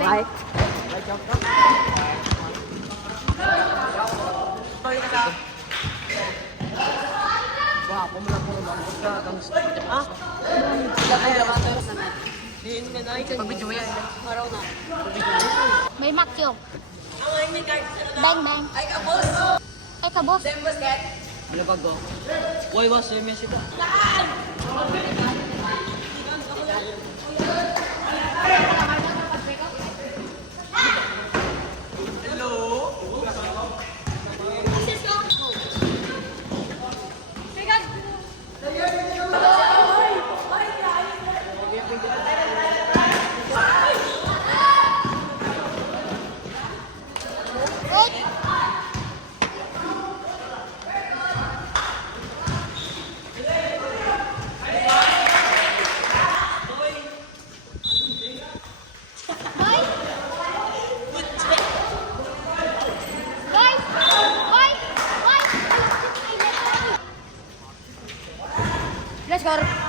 Bye. Wah, ako mo lang po naman. Ah? Pag-video mo yan. May makyok. Bang bang. Ay ka boss. Ano ba go? Why was your message? Let's go.